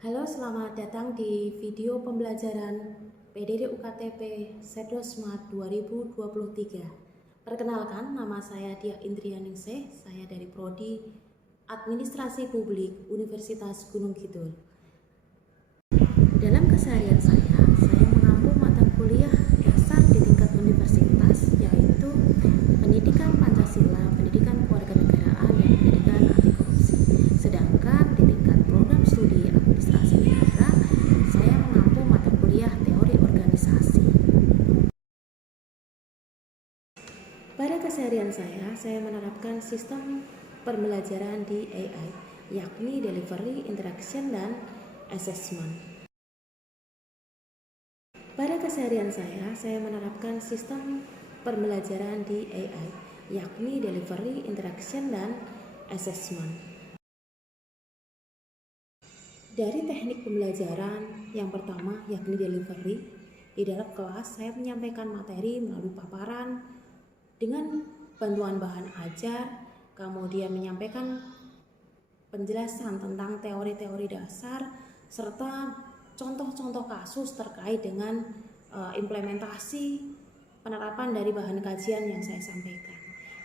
Halo, selamat datang di video pembelajaran PDD UKTP Sedosmat 2023. Perkenalkan, nama saya Diah Indrianingsih, saya dari Prodi Administrasi Publik Universitas Gunung Kidul. Dalam keseharian saya mengampu mata kuliah dasar di tingkat universitas, yaitu pendidikan Pancasila, pendidikan kewarganegaraan, dan pendidikan anti korupsi. Sedangkan di tingkat program studi administrasi negara, saya mengampu mata kuliah teori organisasi. Pada keseharian saya menerapkan sistem pembelajaran di AI, yakni delivery, interaction, dan assessment. Pada keseharian saya menerapkan sistem pembelajaran di AI, yakni delivery, interaction, dan assessment. Dari teknik pembelajaran yang pertama, yakni delivery, di dalam kelas saya menyampaikan materi melalui paparan dengan bantuan bahan ajar, kemudian menyampaikan penjelasan tentang teori-teori dasar serta contoh-contoh kasus terkait dengan implementasi penerapan dari bahan kajian yang saya sampaikan.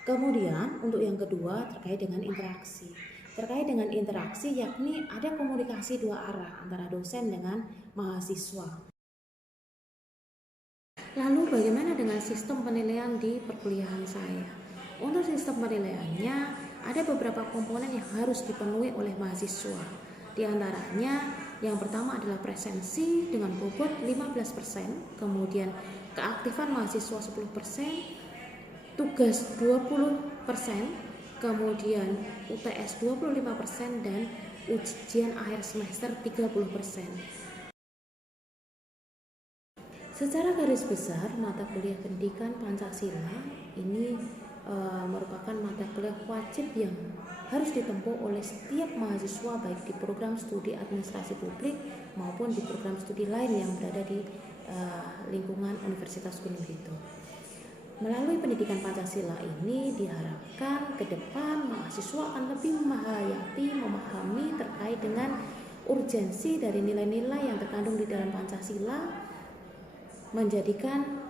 Kemudian untuk yang kedua terkait dengan interaksi. Terkait dengan interaksi yakni ada komunikasi dua arah antara dosen dengan mahasiswa. Lalu bagaimana dengan sistem penilaian di perkuliahan saya? Untuk sistem penilaiannya ada beberapa komponen yang harus dipenuhi oleh mahasiswa. Di antaranya yang pertama adalah presensi dengan bobot 15%, kemudian keaktifan mahasiswa 10%, tugas 20%, kemudian UTS 25%, dan ujian akhir semester 30%. Secara garis besar, mata kuliah pendidikan Pancasila ini merupakan mata kuliah wajib yang harus ditempuh oleh setiap mahasiswa baik di program studi administrasi publik maupun di program studi lain yang berada di lingkungan Universitas Gunung Kidul. Melalui pendidikan Pancasila ini diharapkan ke depan mahasiswa akan lebih memahami terkait dengan urgensi dari nilai-nilai yang terkandung di dalam Pancasila, menjadikan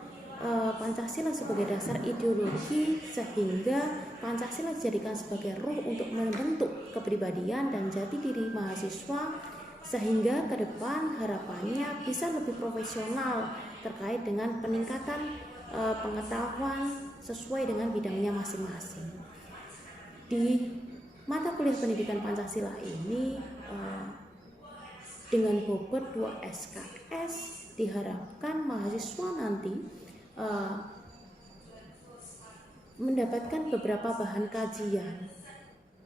Pancasila sebagai dasar ideologi sehingga Pancasila dijadikan sebagai ruh untuk membentuk kepribadian dan jati diri mahasiswa, sehingga ke depan harapannya bisa lebih profesional terkait dengan peningkatan pengetahuan sesuai dengan bidangnya masing-masing. Di mata kuliah pendidikan Pancasila ini dengan bobot 2 SKS diharapkan mahasiswa nanti mendapatkan beberapa bahan kajian.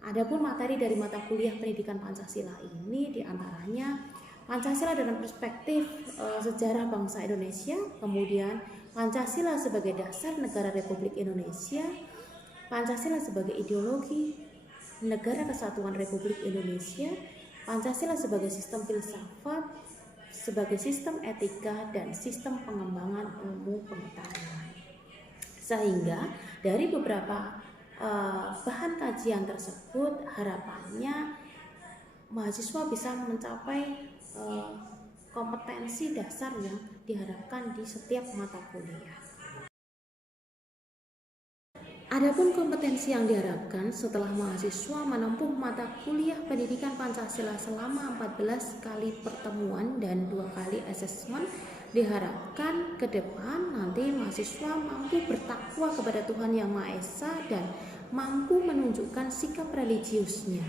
Adapun materi dari mata kuliah pendidikan Pancasila ini diantaranya Pancasila dalam perspektif sejarah bangsa Indonesia, kemudian Pancasila sebagai dasar negara Republik Indonesia, Pancasila sebagai ideologi negara kesatuan Republik Indonesia, Pancasila sebagai sistem filsafat, sebagai sistem etika, dan sistem pengembangan ilmu pengetahuan. Sehingga dari beberapa bahan kajian tersebut harapannya mahasiswa bisa mencapai kompetensi dasar yang diharapkan di setiap mata kuliah. Adapun kompetensi yang diharapkan setelah mahasiswa menempuh mata kuliah pendidikan Pancasila selama 14 kali pertemuan dan 2 kali asesmen, diharapkan ke depan nanti mahasiswa mampu bertakwa kepada Tuhan Yang Maha Esa dan mampu menunjukkan sikap religiusnya.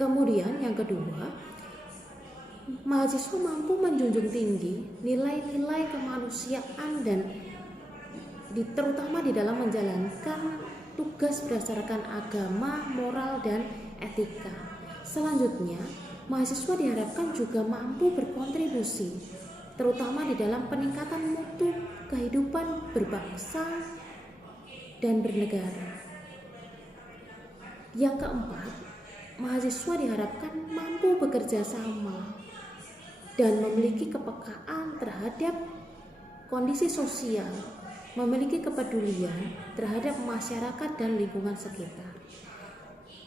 Kemudian yang kedua, mahasiswa mampu menjunjung tinggi nilai-nilai kemanusiaan dan terutama di dalam menjalankan tugas berdasarkan agama, moral, dan etika. Selanjutnya, mahasiswa diharapkan juga mampu berkontribusi, terutama di dalam peningkatan mutu kehidupan berbangsa dan bernegara. Yang keempat, mahasiswa diharapkan mampu bekerja sama dan memiliki kepekaan terhadap kondisi sosial, memiliki kepedulian terhadap masyarakat dan lingkungan sekitar.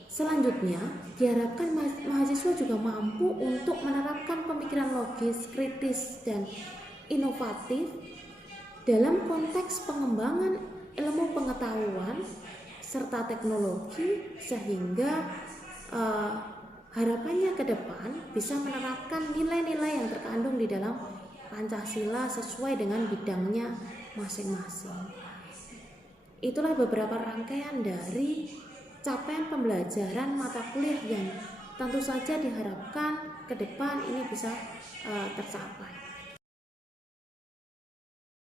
Selanjutnya, diharapkan mahasiswa juga mampu untuk menerapkan pemikiran logis, kritis, dan inovatif dalam konteks pengembangan ilmu pengetahuan serta teknologi, sehingga harapannya ke depan bisa menerapkan nilai-nilai yang terkandung di dalam Pancasila sesuai dengan bidangnya masing-masing. Itulah beberapa rangkaian dari capaian pembelajaran mata kuliah yang tentu saja diharapkan ke depan ini bisa tercapai.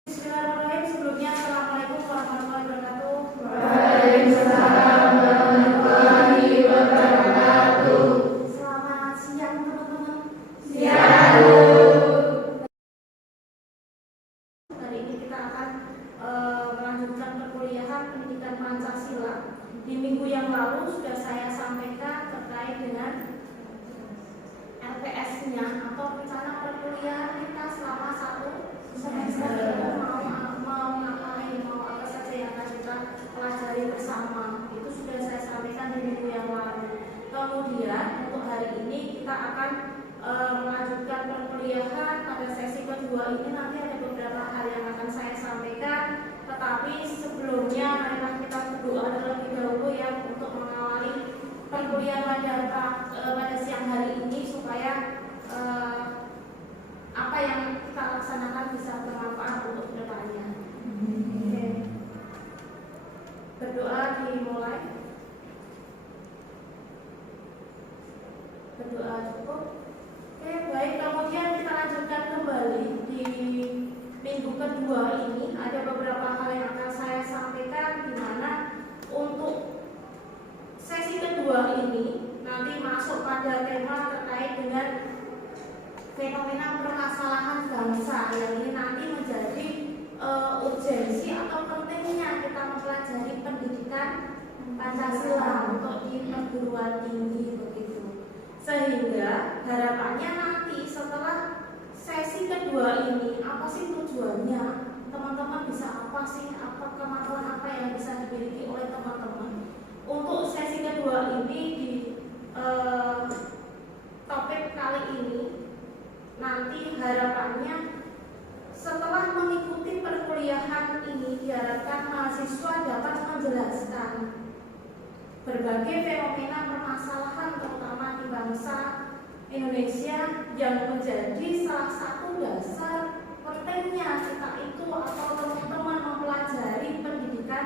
Bismillahirrahmanirrahim. Sebelumnya, Assalamualaikum warahmatullahi wabarakatuh. Waalaikumsalam warahmatullahi wabarakatuh. Selamat siang teman-teman. Siang. Hari ini kita akan melanjutkan perkuliahan pendidikan Pancasila. Di minggu yang lalu sudah saya sampaikan terkait dengan RPS-nya atau rencana perkuliahan kita selama 1 semester itu mau ngapain, mau apa saja yang akan kita pelajari bersama. Itu sudah saya sampaikan di minggu yang lalu. Kemudian untuk hari ini kita akan melanjutkan perkuliahan pada sesi kedua ini. Nanti ada beberapa hal yang akan saya sampaikan, tetapi sebelumnya marilah kita berdoa terlebih dahulu ya untuk mengawali perkuliahan pada siang hari ini supaya apa yang kita laksanakan bisa bermanfaat untuk kedepannya. Oke. Berdoa dimulai. Berdoa cukup. Oke, baik. Kemudian kita lanjutkan kembali di minggu kedua ini. Ada beberapa hal yang akan saya sampaikan, di mana untuk sesi kedua ini nanti masuk pada tema terkait dengan fenomena permasalahan bangsa, yang ini nanti menjadi urgensi atau pentingnya kita mempelajari pendidikan Pancasila untuk di perguruan tinggi begitu. Sehingga harapannya nanti setelah sesi kedua ini, apa sih tujuannya? Teman-teman bisa apa sih? Apa kemampuan apa yang bisa dimiliki oleh teman-teman? Untuk sesi kedua ini di topik kali ini, nanti harapannya setelah mengikuti perkuliahan ini diharapkan mahasiswa dapat menjelaskan berbagai fenomena permasalahan terutama di bangsa Indonesia yang menjadi salah satu dasar pentingnya kita itu atau teman-teman mempelajari pendidikan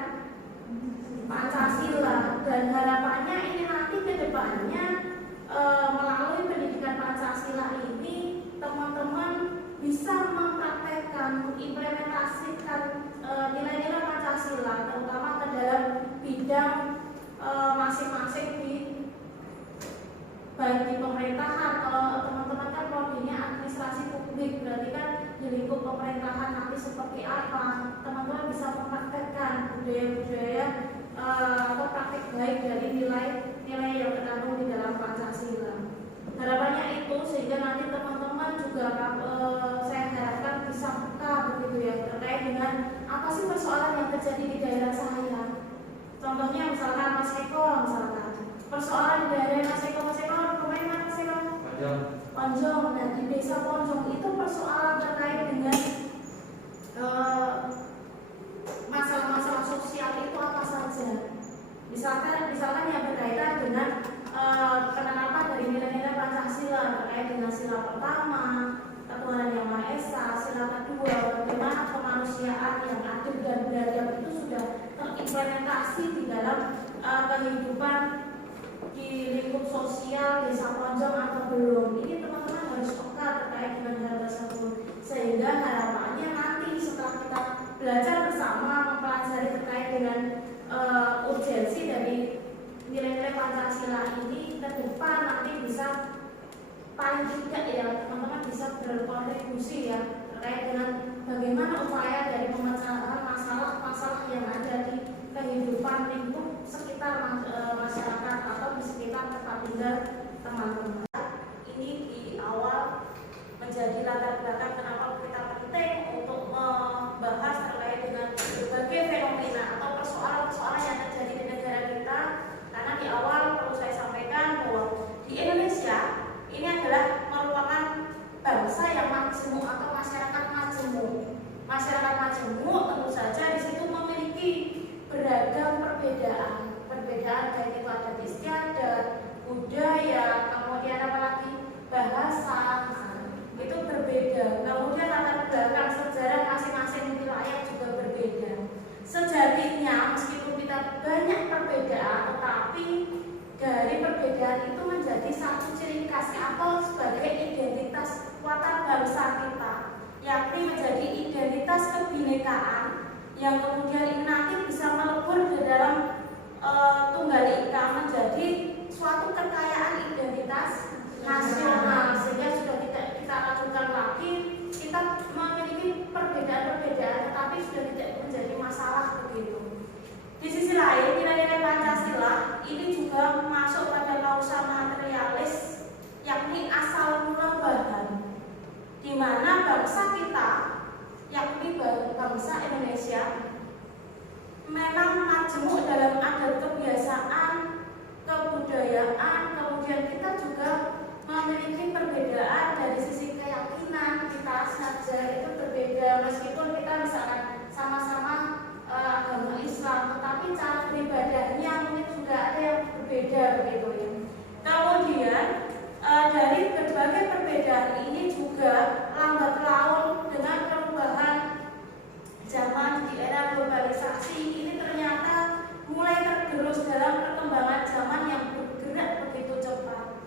Pancasila. Dan harapannya ini nanti ke depannya melalui pendidikan Pancasila ini teman-teman bisa mempraktekkan, mengimplementasikan nilai-nilai Pancasila terutama ke dalam bidang masing-masing baik di pemerintahan. Kalau teman-teman kan prodinya administrasi publik, berarti kan di lingkup pemerintahan nanti seperti apa, teman-teman bisa mempraktekkan budaya-budaya atau praktik baik dari nilai-nilai yang terkandung di dalam Pancasila. Harapannya itu sehingga nanti teman-teman juga saya harapkan bisa peka begitu ya terkait dengan apa sih persoalan yang terjadi di daerah saya. Contohnya misalkan Mas Eko, misalkan persoalan di daerah Mas Eko rumahnya mana Mas Eko? Ponjong. Nah di desa Ponjong itu persoalan terkait dengan masalah-masalah sosial itu apa saja? Misalkan yang berkaitan dengan penerapan dari nilai-nilai Pancasila terkait dengan sila pertama, ketuhanan yang Maha Esa, sila kedua, bagaimana kemanusiaan yang adil dan beradab itu sudah terimplementasi di dalam kehidupan di lingkup sosial desa Ponjong atau belum. Ini teman-teman harus peka terkait dengan hal tersebut, sehingga harapannya nanti setelah kita belajar bersama mempelajari terkait dengan urgensi dari nilai-nilai Pancasila ini ke depan nanti bisa paling tidak ya teman-teman bisa berkontribusi ya terkait dengan bagaimana upaya dari pemecahan masalah-masalah yang ada di kehidupan lingkup sekitar masyarakat atau di sekitar tempat tinggal teman-teman. Ini di awal menjadi latar belakang kenapa kita penting untuk membahas terkait dengan berbagai fenomena atau persoalan-persoalan yang terjadi di negara kita, karena di awal perlu saya perbedaan itu menjadi satu ciri khas atau sebagai identitas kekuatan bangsa kita, yakni menjadi identitas kebinekaan yang kemudian ini nanti bisa melebur ke dalam Tunggal Ika menjadi suatu kekayaan identitas nasional, sehingga sudah tidak kita lakukan lagi kita memiliki perbedaan-perbedaan tetapi sudah tidak menjadi masalah begitu. Di sisi lain, nilai-nilai Pancasila ini juga masuk pada kausa materialis, yakni asal mula bahan, di mana bangsa kita, yakni bangsa Indonesia, memang majemuk dalam adat kebiasaan, kebudayaan, kemudian kita juga memiliki perbedaan dari sisi keyakinan kita saja itu berbeda, meskipun kita misalkan sama-sama agama Islam, tetapi cara beribadahnya mungkin juga ada yang berbeda begitu ya. Kemudian dari berbagai perbedaan ini juga lambat laun dengan perubahan zaman di era globalisasi ini ternyata mulai tergerus dalam perkembangan zaman yang bergerak begitu cepat.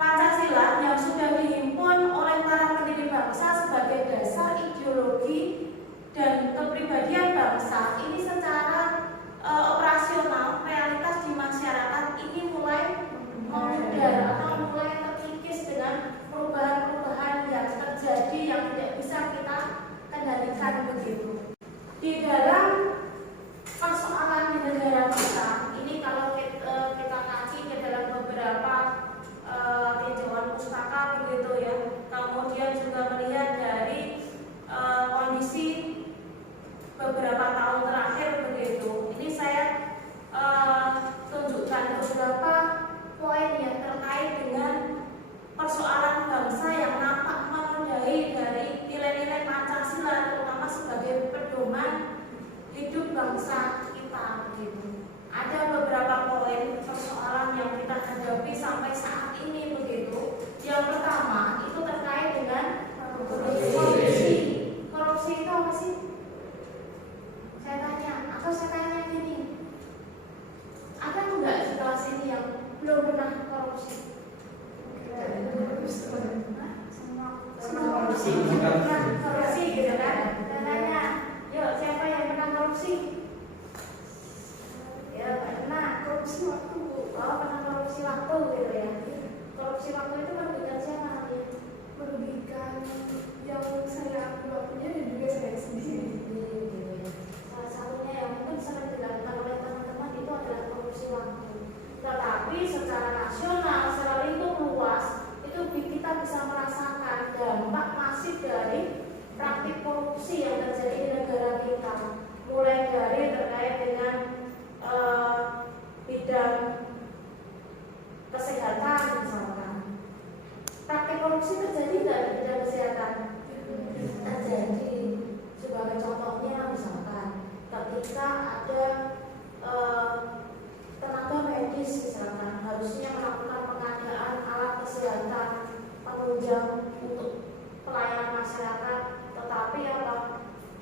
Pancasila yang sudah dihimpun oleh para pendiri bangsa sebagai dasar ideologi dan kepribadian bangsa ini secara operasional realitas di masyarakat ini mulai memudar atau mulai terkikis dengan perubahan-perubahan yang terjadi yang tidak bisa kita kendalikan begitu. Di dalam persoalan di negara kita ini kalau kita kaji ke dalam beberapa tinjauan pustaka begitu ya, kemudian juga melihat dari kondisi beberapa tahun terakhir begitu. Ini saya tunjukkan beberapa poin yang terkait dengan persoalan bangsa yang nampak menodai dari nilai-nilai Pancasila, terutama sebagai pedoman hidup bangsa kita begitu. Ada beberapa poin persoalan yang kita hadapi sampai saat ini begitu. Yang pertama itu terkait dengan korupsi. Korupsi itu apa sih? Saya tanya, atau saya tanya gini, ada enggak di kelas ini yang belum pernah korupsi? Semua korupsi gitu kan? Dan tanya, yuk siapa yang pernah korupsi? Ya pernah korupsi waktu, pernah korupsi waktu gitu ya. Korupsi waktu itu merugikan siapa nanti? Merugikan yang saya ambil waktunya dan juga saya sendiri. Salah satunya yang mungkin sering dilakukan oleh teman-teman itu adalah korupsi waktu. Tetapi secara nasional, secara lingkup luas itu kita bisa merasakan dampak masif dari praktik korupsi yang terjadi di negara kita. Mulai dari terkait dengan bidang kesehatan misalkan. Praktik korupsi terjadi tidak di bidang kesehatan? Terjadi. Sebagai contohnya misalkan ketika ada tenaga medis misalkan harusnya melakukan pengadaan alat kesehatan penunjang untuk pelayanan masyarakat, tetapi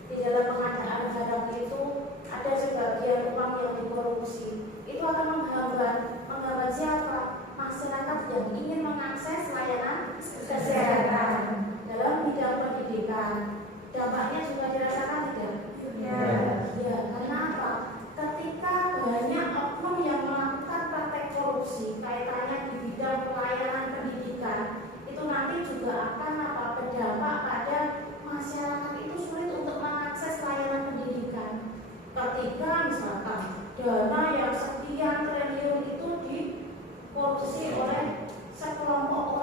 di dalam pengadaan barang itu ada sebagian uang yang dikorupsi. Itu akan menghambat siapa? Masyarakat yang ingin mengakses layanan kesehatan dalam bidang pendidikan. Dampaknya juga dirasakan tidak? Ya, karena apa? Ketika banyak oknum yang melakukan praktek korupsi kaitannya di bidang pelayanan pendidikan, itu nanti juga akan berdampak pada masyarakat itu sulit untuk mengakses layanan pendidikan. Ketika misalkan dana yang sekian triliun itu dikorupsi oleh sekelompok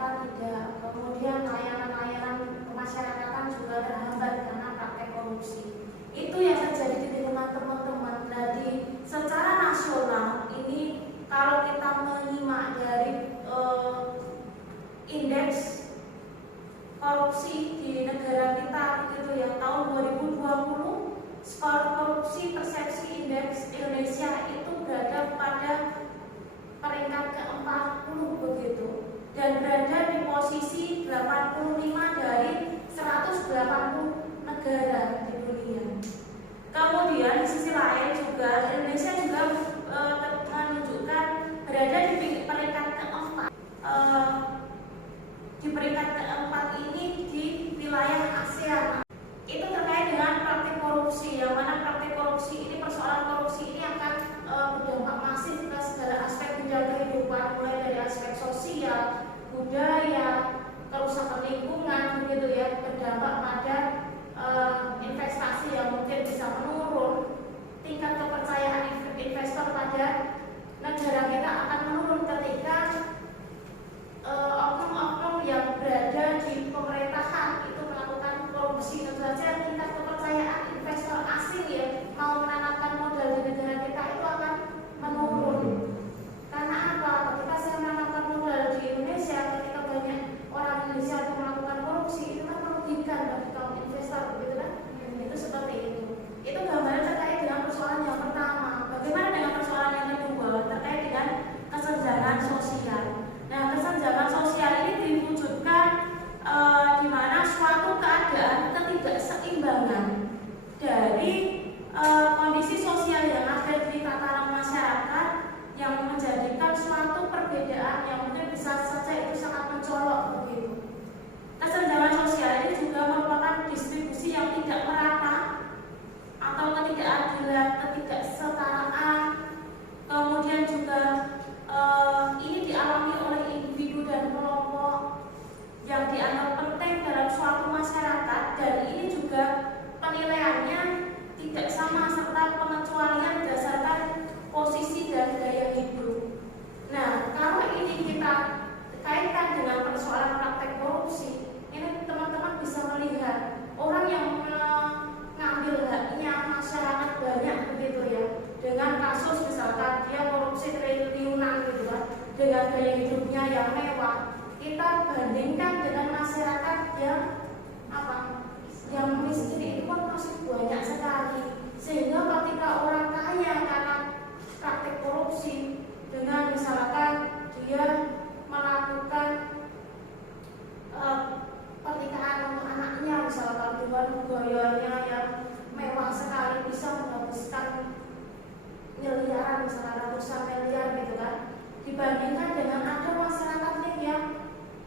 apa tidak. Kemudian layanan-layanan kemasyarakatan juga terhambat karena praktek korupsi. Itu yang terjadi di lingkungan teman-teman. Jadi secara nasional ini kalau kita menyimak dari indeks korupsi di negara kita gitu ya, tahun 2020 skor korupsi persepsi indeks Indonesia itu berada pada peringkat ke-40 begitu, dan berada di posisi 85 dari 180 negara di dunia. Kemudian di sisi lain juga Indonesia juga menunjukkan berada di peringkat keempat. Di peringkat keempat ini di wilayah ASEAN. Itu terkait dengan praktik korupsi, yang mana praktik korupsi ini, persoalan korupsi ini akan berdampak masif ke segala aspek bidang kehidupan, mulai dari aspek sosial, budaya, kerusakan lingkungan, begitu ya, berdampak pada investasi yang mungkin bisa menurun, tingkat kepercayaan investor pada negara kita akan menurun ketika oknum-oknum yang berada di pemerintahan itu melakukan korupsi. Tentu saja tingkat kepercayaan investor asing yang mau menanamkan modal di negara kita itu akan menurun. Karena apa? Ketika saya menanamkan modal di Indonesia, ketika banyak orang Indonesia yang melakukan korupsi, itu kan merugikan bagi kaum investor, begitu kan? Itu seperti itu. Itu gambaran terkait dengan persoalan yang pertama. Bagaimana dengan persoalan yang kedua terkait dengan kesenjangan sosial? Nah, kesenjangan sosial ini diwujudkan di mana suatu keadaan ketidakseimbangan dari kondisi sosial yang ada di tatanan masyarakat yang menjadikan suatu perbedaan yang mungkin bisa saja itu sangat mencolok begitu. Kesenjangan sosial ini juga merupakan distribusi yang tidak merata atau ketidakadilan, ketidaksetaraan. Kemudian juga ini dialami oleh individu dan kelompok yang dianggap penting dalam suatu masyarakat, dan ini juga penilaiannya tidak sama serta pengecualian berdasarkan posisi dan gaya hidup. Nah, kalau ini kita kaitkan dengan persoalan praktek korupsi, ini teman-teman bisa melihat orang yang mengambil haknya masyarakat banyak begitu ya, dengan kasus misalkan dia korupsi triliunan gitu kan, dengan gaya hidupnya yang mewah. Kita bandingkan dengan masyarakat yang yang miskin itu kan masih banyak sekali, sehingga ketika orang kaya karena praktek korupsi dengan misalkan dia melakukan pernikahan untuk anaknya misalkan dengan gayanya yang mewah sekali, bisa menghabiskan miliaran, misalnya ratusan miliar gitu kan, dibandingkan dengan ada masyarakat yang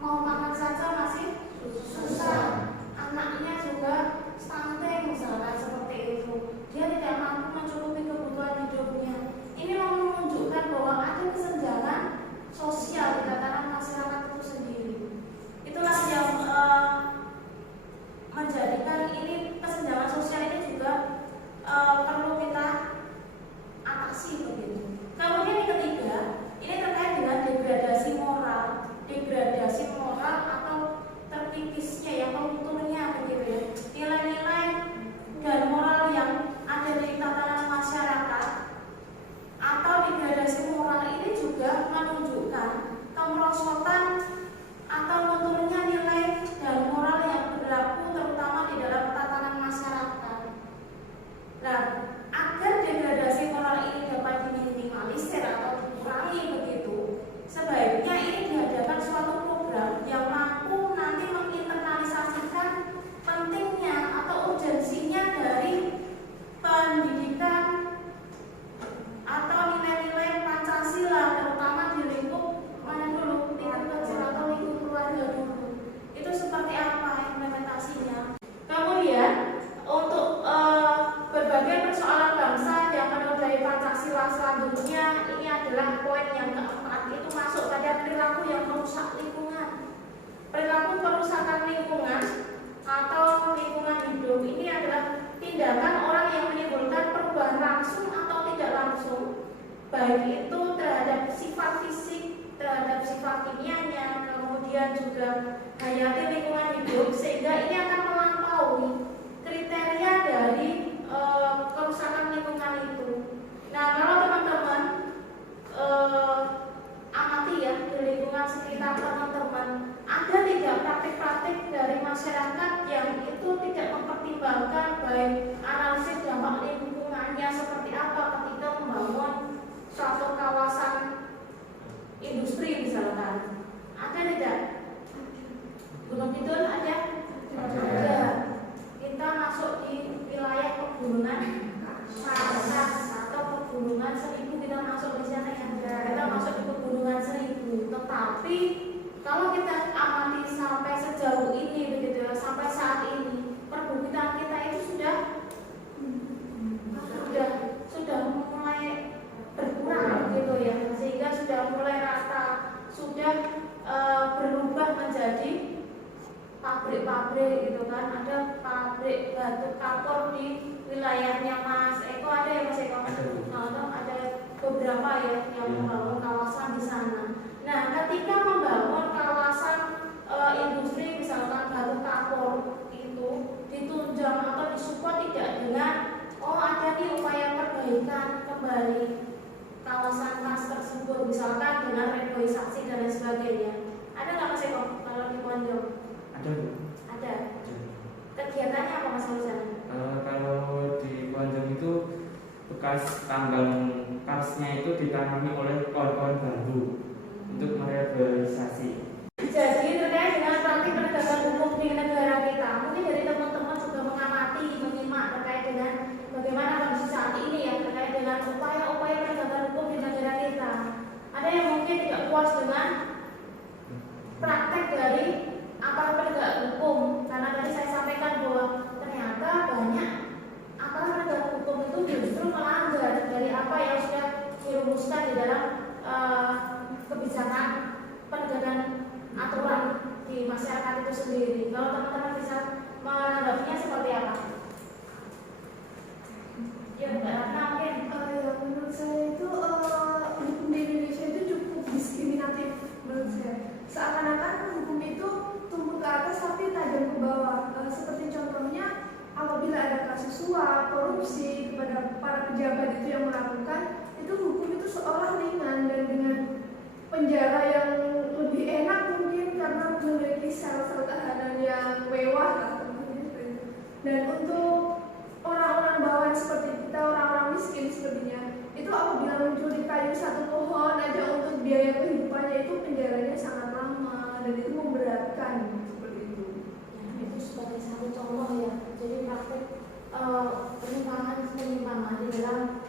mau makan saja masih susah, anaknya juga stunting misalkan seperti itu, dia tidak mampu mencukupi kebutuhan hidupnya. Ini menunjukkan bahwa ada kesenjangan sosial di tatanan masyarakat itu sendiri. Itulah yang menjadikan ini kesenjangan sosial ini juga perlu kita atasi begitu. Kemudian yang ketiga, ini terkait dengan degradasi moral atau terkikisnya ya, lunturnya begitu ya, nilai-nilai dan moral yang ada di tatanan masyarakat. Atau degradasi moral ini juga menunjukkan kemerosotan atau lunturnya nilai dan moral yang berlaku terutama di dalam tatanan masyarakat. Nah, agar degradasi moral ini dapat diminimalisir atau dikurangi begitu, sebaiknya ini diadakan suatu program yang mampu nanti menginternalisasikan pentingnya atau urgensinya dari pendidikan atau nilai-nilai Pancasila, terutama di lingkup mana dulu, tingkat kecil atau lingkup keluarga dulu. Itu seperti apa implementasinya. Kemudian untuk berbagai persoalan bangsa yang menodai Pancasila selanjutnya, ini adalah poin yang keempat, itu masuk pada perilaku yang merusak lingkungan. Perilaku perusakan lingkungan atau lingkungan hidup ini adalah tindakan orang yang menimbulkan perubahan langsung atau tidak langsung, baik itu terhadap sifat fisik, terhadap sifat kimianya, kemudian juga juga hayati lingkungan hidup, sehingga ini akan melampaui kriteria dari kerusakan lingkungan itu. Nah, kalau teman-teman amati ya di lingkungan sekitar teman-teman, ada tidak praktik-praktik dari masyarakat yang itu tidak mempertimbangkan baik analisis dampak lingkungannya seperti apa ketika membangun suatu kawasan industri misalkan? Ada tidak? Gunung Kidul ada? Ada. Kita masuk di wilayah pegunungan Karas atau pegunungan Seribu, kita masuk di sana ya. Kita masuk di pegunungan Seribu. Tetapi kalau kita amati sampai sejauh ini begitu ya, sampai saat ini perbukitan kita itu sudah mulai berkurang gitu ya, sehingga sudah mulai rata, sudah berubah menjadi pabrik-pabrik gitu kan. Ada pabrik batu kapur di wilayahnya Mas Eko, ada ya Mas Eko? Ada beberapa ya yang membangun kawasan di sana. Nah, ketika membangun kawasan industri misalkan batu kapur itu ditunjang atau disupport tidak dengan ada nih upaya perbaikan kembali kawasan Mas tersebut, misalkan dengan reboisasi dan lain sebagainya. Ada nggak Mas Eko kalau di Ponjong? Ada Bu. Ada. Kegiatannya apa Mas Fauzan? Kalau di Ponjong itu bekas tambang karsnya itu ditanami oleh pohon-pohon bambu untuk mereboisasi. Jadi terkait dengan praktik penegakan hukum di negara kita, mungkin dari teman-teman juga mengamati, menyimak terkait dengan bagaimana kondisi saat ini ya, terkait dengan upaya-upaya penegakan hukum di negara kita. Ada yang mungkin tidak puas dengan praktek dari aparat penegak hukum, karena tadi saya sampaikan bahwa ternyata banyak aparat penegak hukum itu justru melanggar dari apa yang sudah dirumuskan di dalam kebijakan penegakan aturan di masyarakat itu sendiri. Kalau teman-teman bisa menanggapinya seperti apa? Ya, Mbak Ratna mungkin. Menurut saya itu hukum di Indonesia itu cukup diskriminatif menurut saya. Seakan-akan hukum itu tumbuh ke atas tapi tajam ke bawah. Seperti contohnya apabila ada kasus suap, korupsi kepada para pejabat itu yang melakukan, itu hukum itu seolah ringan dan dengan penjara yang lebih enak mungkin karena memiliki sel-sel tahanan yang mewah lah, dan untuk orang-orang bawahan seperti kita, orang-orang miskin sepertinya, itu apabila mencuri kayu satu pohon aja untuk biaya kehidupannya itu penjaranya sangat lama dan itu memberatkan seperti itu. Ya, itu sebagai satu contoh ya. Jadi praktik penyimpangan di dalam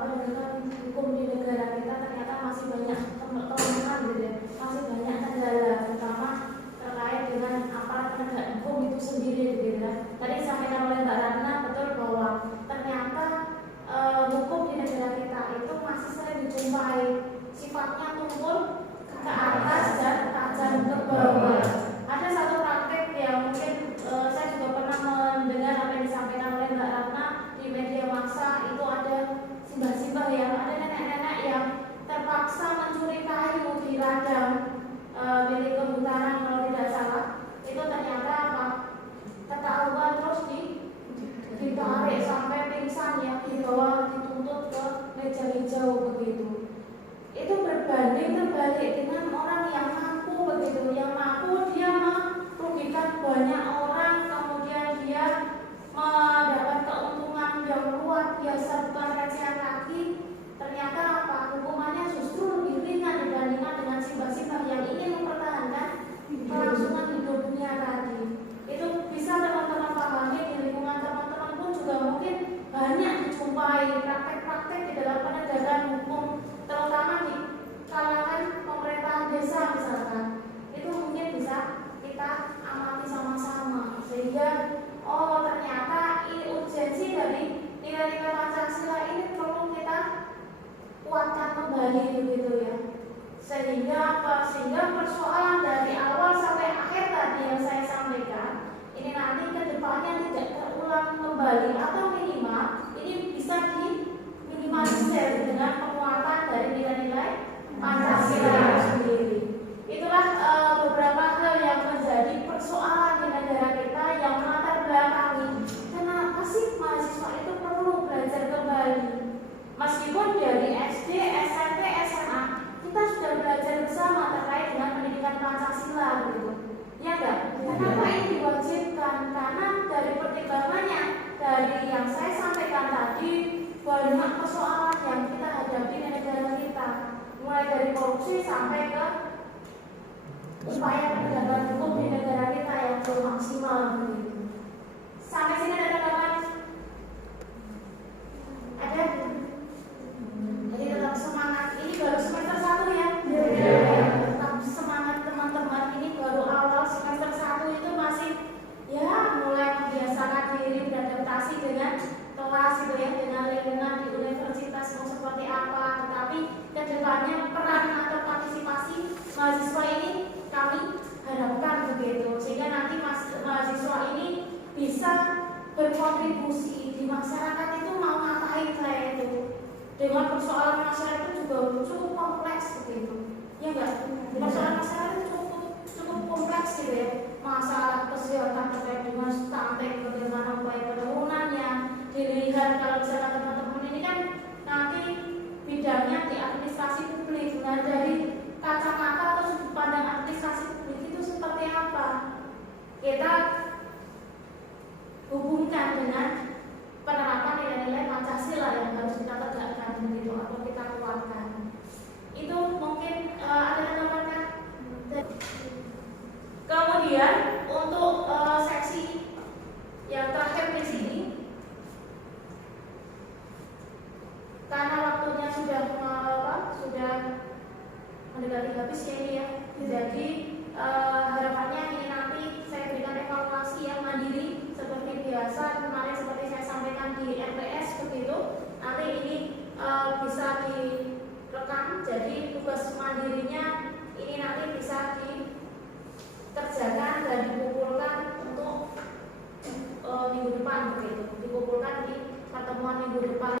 penegakan hukum di negara kita ternyata masih banyak kelemahan gitu ya, masih banyak kendala, terutama terkait dengan aparat penegak hukum itu sendiri gitu ya. Tadi disampaikan oleh Mbak Ratna betul bahwa ternyata hukum di negara kita itu masih sering dijumpai sifatnya tumpul ke atas dan tajam ke bawah. Ada satu praktek yang mungkin saya juga pernah mendengar apa yang disampaikan oleh Mbak Ratna di media massa, itu ada simbah-simbah yang ada nenek-nenek yang terpaksa mencuri kayu di ladang milik kehutanan kalau tidak salah. Itu ternyata apa? Ketahuan terus ditarik sampai pingsan ya, dibawa dituntut ke meja hijau begitu. Itu berbanding terbalik dengan orang yang mampu begitu, yang mampu dia merugikan banyak orang, kemudian dia mendapat keuntungan yang luar biasa bukan recehan lagi. Ternyata apa? Hukumannya justru lebih ringan dibandingkan dengan simbah-simbah yang ingin mempertahankan kelangsungan hidupnya tadi. Itu bisa teman-teman pahami, di lingkungan teman-teman pun juga mungkin banyak dijumpai praktek-praktek di dalam penegakan hukum, terutama di kalangan pemerintahan desa misalkan. Itu mungkin bisa kita amati sama-sama sehingga ternyata ini urgensi dari nilai-nilai Pancasila ini perlu kita kuatkan kembali begitu ya. Sehingga persoalan dari awal sampai akhir tadi yang saya sampaikan ini nanti ke depannya tidak terulang kembali, atau minimal ini bisa diminimalisir dengan penguatan dari nilai-nilai Pancasila sendiri. Itulah beberapa belajar bersama terkait dengan pendidikan Pancasila gitu. Ya enggak? Kenapa ini diwajibkan? Karena dari pertimbangannya, dari yang saya sampaikan tadi, banyak persoalan yang kita hadapi di negara kita, mulai dari korupsi sampai ke upaya penegakan hukum di negara kita yang belum maksimal begitu. Sampai sini ada tanggapan? Ada? Jadi tetap semangat. Ini baru semester 1 ya? Tetap semangat teman-teman. Ini baru awal semester 1 itu masih ya mulai membiasakan diri beradaptasi dengan kelas gitu ya, dengan lingkungan di universitas mau seperti apa. Tetapi kedepannya peran atau partisipasi mahasiswa ini kami harapkan begitu, sehingga nanti mahasiswa ini bisa berkontribusi di masyarakat. Itu mau ngapain saya itu dengan persoalan masyarakat itu juga cukup kompleks begitu, ya enggak? Persoalan masyarakat itu cukup kompleks gitu ya. Masalah kesehatan terkait dengan stunting, bagaimana upaya penurunannya, dilihat kalau misalkan teman-teman ini kan nanti bidangnya di administrasi publik. Nah, dari kacamata atau sudut pandang administrasi publik itu seperti apa? Kita hubungkan dengan penerapan nilai-nilai Pancasila yang harus kita tegakkan begitu atau kita kuatkan. Itu mungkin ada tanggapan. Kemudian untuk seksi yang terakhir di sini, karena waktunya sudah mendekati habis ya ini ya. Jadi harapannya ini nanti saya berikan evaluasi yang mandiri seperti biasa kemarin, seperti saya sampaikan di MPS begitu. Nanti ini bisa direkam, jadi tugas mandirinya ini nanti bisa dikerjakan dan dikumpulkan untuk minggu depan begitu, dikumpulkan di pertemuan minggu depan.